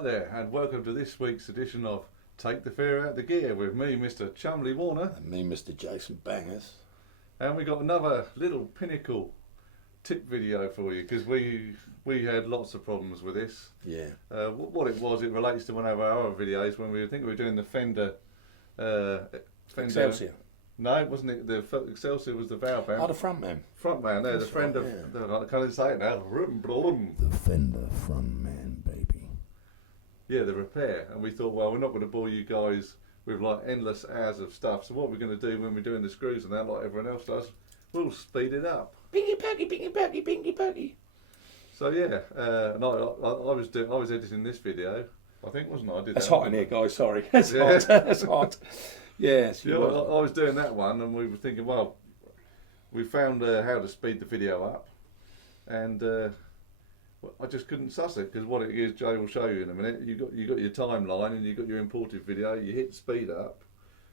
Right there, and welcome to this week's edition of Take the Fear Out the Gear with me, Mr. Chumley Warner. And me, Mr. Jason Bangers. And we got another little Pinnacle tip video for you, because we had lots of problems with this. Yeah. What it was, it relates to one of our other videos when we were doing the Fender... Excelsior. No, it wasn't it. The Excelsior was the valve amp. Oh, the front man. Front man, there, the friend right, of... I can't even say it now. The Fender front man, baby. Yeah, the repair. And we thought, well, we're not going to bore you guys with like endless hours of stuff. So what we're going to do when we're doing the screws and that, like everyone else does, we'll speed it up. Bingy puggy, bingy puggy, bingy puggy. So yeah, and I was editing this video. I think, wasn't I? I did It's that hot one. in here, guys. Sorry. It's hot. It's hot. Yes. Yeah, I was doing that one, and we were thinking, well, we found how to speed the video up, and I just couldn't suss it, because what it is, Joe will show you in a minute. You got your timeline, and you got your imported video. You hit speed up,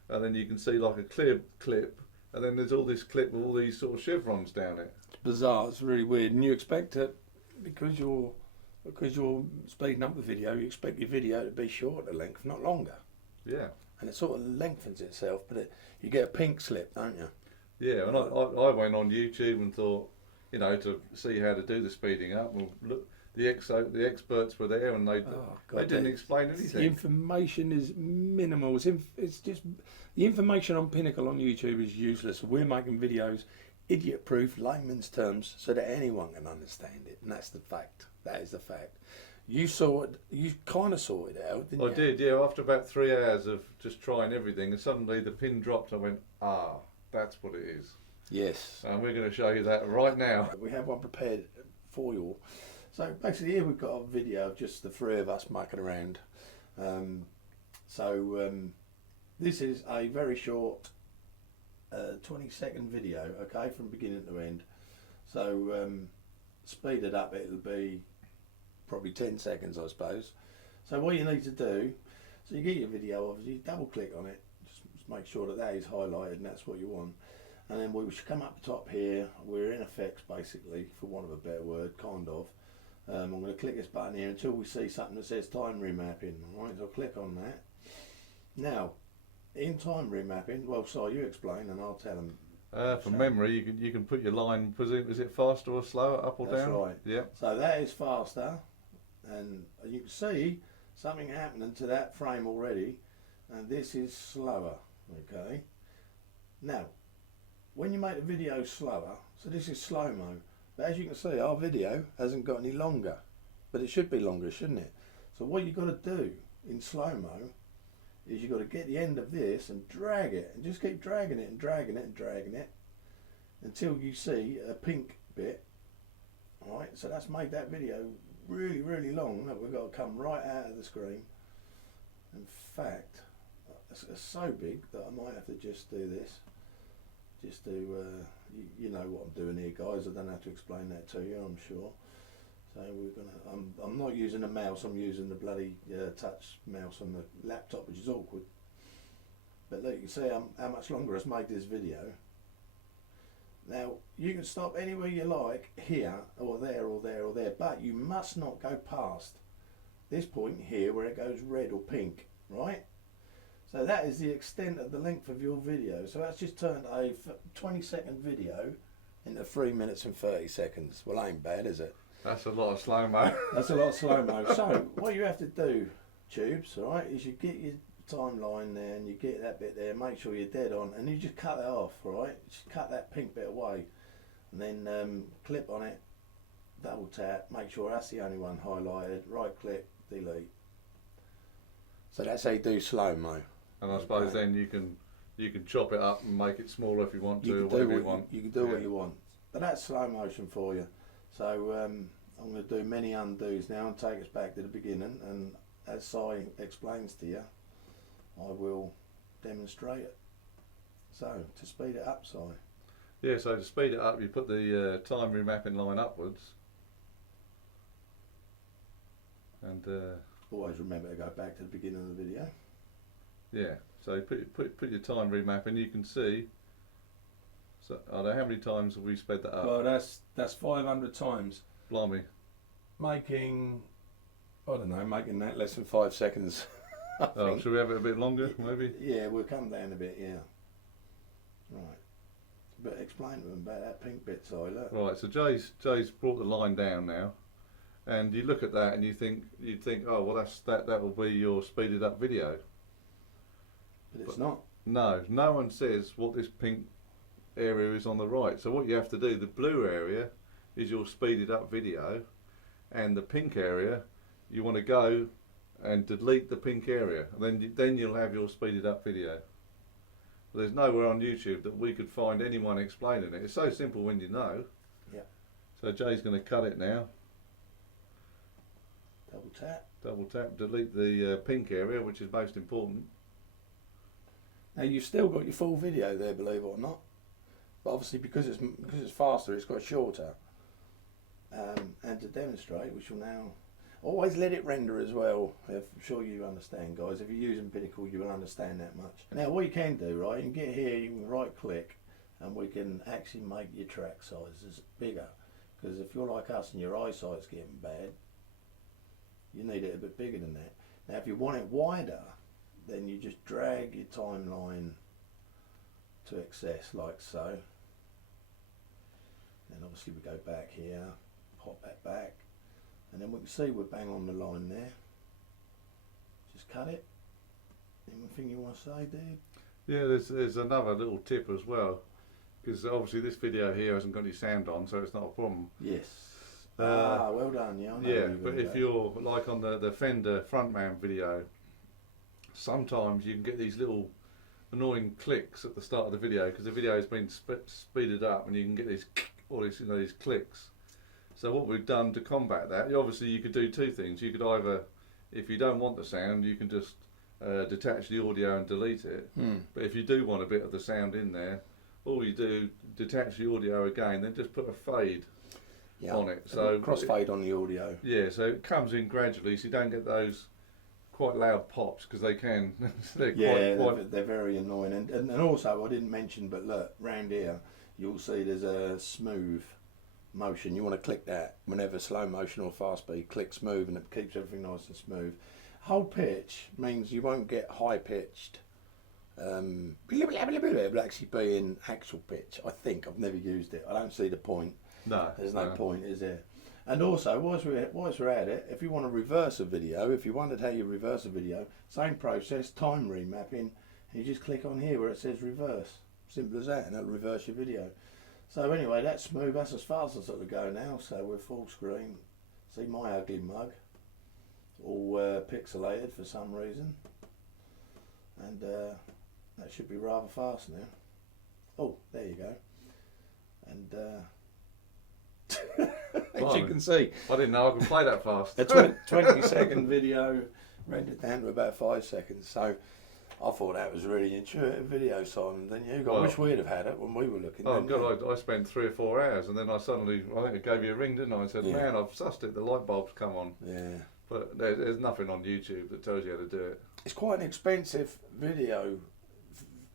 and then you can see like a clear clip, and then there's all this clip with all these sort of chevrons down it. It's bizarre. It's really weird, and you expect it because you're speeding up the video. You expect your video to be shorter length, not longer. Yeah. And it sort of lengthens itself, but you get a pink slip, don't you? Yeah, and I went on YouTube and thought, you know, to see how to do the speeding up. And look, the experts were there, and they didn't explain anything. The information is minimal. It's just the information on Pinnacle on YouTube is useless. We're making videos, idiot-proof, layman's terms, so that anyone can understand it, and that's the fact. That is the fact. You kind of sorted it out, didn't you? I did, yeah. After about 3 hours of just trying everything, and suddenly the pin dropped. I went, that's what it is. Yes. And we're going to show you that right now. We have one prepared for you all. So basically here we've got a video of just the three of us mucking around. This is a very short 20-second video, okay, from beginning to end. So speed it up, it'll be probably 10 seconds, I suppose. So what you need to do, so you get your video, obviously, double click on it, just make sure that is highlighted and that's what you want. And then we should come up the top here. We're in effects, basically, for want of a better word, kind of. I'm going to click this button here until we see something that says time remapping. Alright, so I'll click on that. Now, in time remapping, well, sorry, you explain and I'll tell them. From memory, you can put your line, is it faster or slower, up or down? That's right. Yeah. So that is faster, and you can see something happening to that frame already, and this is slower, okay? Now, when you make the video slower, so this is slow-mo, but as you can see, our video hasn't got any longer, but it should be longer, shouldn't it? So what you've got to do in slow-mo is you've got to get the end of this and drag it, and just keep dragging it and dragging it and dragging it until you see a pink bit. Alright, so that's made that video really, really long. Look, we've got to come right out of the screen. In fact, it's so big that I might have to just do this. Just to, you know what I'm doing here, guys. I don't have to explain that to you, I'm sure. So we're gonna. I'm not using a mouse. I'm using the bloody touch mouse on the laptop, which is awkward. But look, you can see how much longer it's made this video. Now you can stop anywhere you like, here or there or there or there, but you must not go past this point here where it goes red or pink, right? So that is the extent of the length of your video. So that's just turned a 20-second video into 3 minutes and 30 seconds. Well, ain't bad, is it? That's a lot of slow-mo. That's a lot of slow-mo. So what you have to do, tubes, all right, is you get your timeline there and you get that bit there, make sure you're dead on, and you just cut that off, all right? Just cut that pink bit away, and then clip on it, double tap, make sure that's the only one highlighted, right click, delete. So that's how you do slow-mo. And I suppose then you can chop it up and make it smaller if you want to, or whatever you want. You can do what you want. But that's slow motion for you. So I'm going to do many undos now and take us back to the beginning, and as Si explains to you, I will demonstrate it. So to speed it up, Si. Yeah, so to speed it up, you put the time remapping line upwards, and always remember to go back to the beginning of the video. Yeah, so you put your time remapping. You can see. So I don't know how many times have we sped that up. Well, that's 500 times. Blimey. Making I don't know, making that less than 5 seconds. Oh, should we have it a bit longer, maybe? Yeah, we'll come down a bit, yeah. Right. But explain to them about that pink bit, Si, look. Right, so Jay's brought the line down now, and you look at that and you'd think, oh well, that will be your speeded up video. But it's not. No one says what this pink area is on the right. So what you have to do, the blue area is your speeded up video, and the pink area, you want to go and delete the pink area, and then you'll have your speeded up video. There's nowhere on YouTube that we could find anyone explaining it. It's so simple when you know. Yeah. So Jay's going to cut it now. Double tap. Delete the pink area, which is most important. Now you've still got your full video there, believe it or not. But obviously because it's faster, it's got shorter. And to demonstrate, we shall now always let it render as well. I'm sure you understand, guys. If you're using Pinnacle, you will understand that much. Now what you can do, right, you can get here, you can right click, and we can actually make your track sizes bigger. Because if you're like us and your eyesight's getting bad, you need it a bit bigger than that. Now if you want it wider, then you just drag your timeline to excess like so. Then obviously we go back here, pop that back, and then we can see we're bang on the line there. Just cut it. Anything you want to say, dude? Yeah, there's another little tip as well, because obviously this video here hasn't got any sound on, so it's not a problem. Yes. Well done, yeah. I know Yeah, but if you're like on the Fender frontman video, sometimes you can get these little annoying clicks at the start of the video because the video has been speeded up, and you can get these these clicks. So what we've done to combat that, obviously you could do two things. You could either, if you don't want the sound, you can just detach the audio and delete it. But if you do want a bit of the sound in there, all you do, detach the audio again, then just put a fade on it. So crossfade on the audio. Yeah, so it comes in gradually, so you don't get those quite loud pops, because they can. They're very annoying. And also, I didn't mention, but look, round here, you'll see there's a smooth motion. You want to click that whenever slow motion or fast speed, click smooth, and it keeps everything nice and smooth. Whole pitch means you won't get high pitched. It'll actually be in actual pitch. I think I've never used it. I don't see the point. No, there's no point, is there? And also, whilst we're at it, if you want to reverse a video, if you wondered how you reverse a video, same process, time remapping, and you just click on here where it says reverse. Simple as that, and it'll reverse your video. So anyway, that's smooth. That's as fast as it'll go now. So we're full screen. See my ugly mug, all pixelated for some reason, and that should be rather fast now. Oh, there you go. And as you can see, I didn't know I could play that fast. A 20-second video rendered down to about 5 seconds. So I thought that was a really intuitive video, Simon. Didn't you? I wish we'd have had it when we were looking. Oh God, I spent 3 or 4 hours, and then I think I gave you a ring, didn't I? And said, man, I've sussed it. The light bulbs come on. Yeah. But there's nothing on YouTube that tells you how to do it. It's quite an expensive video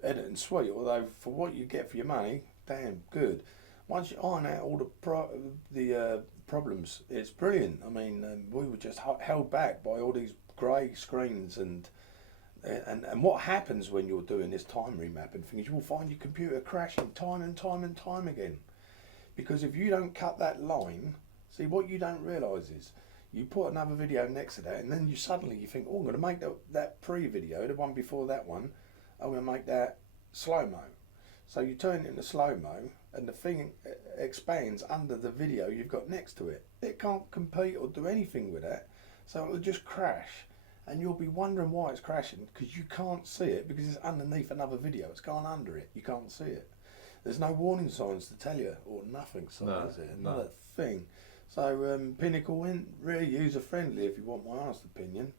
editing suite, although for what you get for your money, damn good. Once you iron out all the problems, it's brilliant. I mean, we were just held back by all these grey screens, and what happens when you're doing this time remapping thing is you will find your computer crashing time and time and time again, because if you don't cut that line, see, what you don't realise is you put another video next to that, and then you suddenly think, oh, I'm going to make that pre-video, the one before that one, I'm going to make that slow-mo. So you turn it into slow-mo, and the thing expands under the video you've got next to it. It can't compete or do anything with that, so it'll just crash, and you'll be wondering why it's crashing, because you can't see it, because it's underneath another video. It's gone under it. You can't see it. There's no warning signs to tell you, or nothing, so is there? Another thing. So Pinnacle isn't really user-friendly, if you want my honest opinion.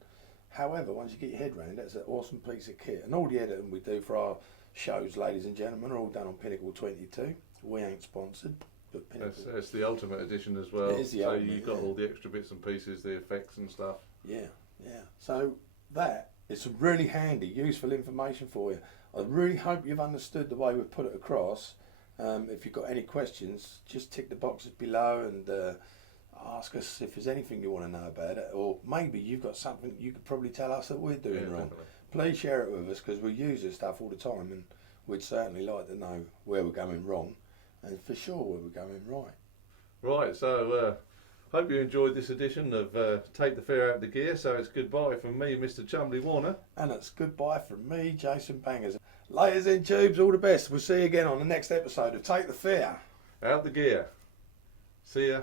However, once you get your head around it, it's an awesome piece of kit. And all the editing we do for our shows, ladies and gentlemen, are all done on Pinnacle 22. We ain't sponsored, but Pinnacle. It's the ultimate edition as well. It is the ultimate, you've got all the extra bits and pieces, the effects and stuff. Yeah. So that is some really handy, useful information for you. I really hope you've understood the way we've put it across. If you've got any questions, just tick the boxes below, and ask us if there's anything you want to know about it, or maybe you've got something you could probably tell us that we're doing wrong. Definitely. Please share it with us, because we use this stuff all the time, and we'd certainly like to know where we're going wrong, and for sure where we're going right. Right, so hope you enjoyed this edition of Take the Fear Out of the Gear. So it's goodbye from me, Mr. Chumley Warner. And it's goodbye from me, Jason Bangers. Layers in tubes, all the best. We'll see you again on the next episode of Take the Fear Out the Gear. See ya.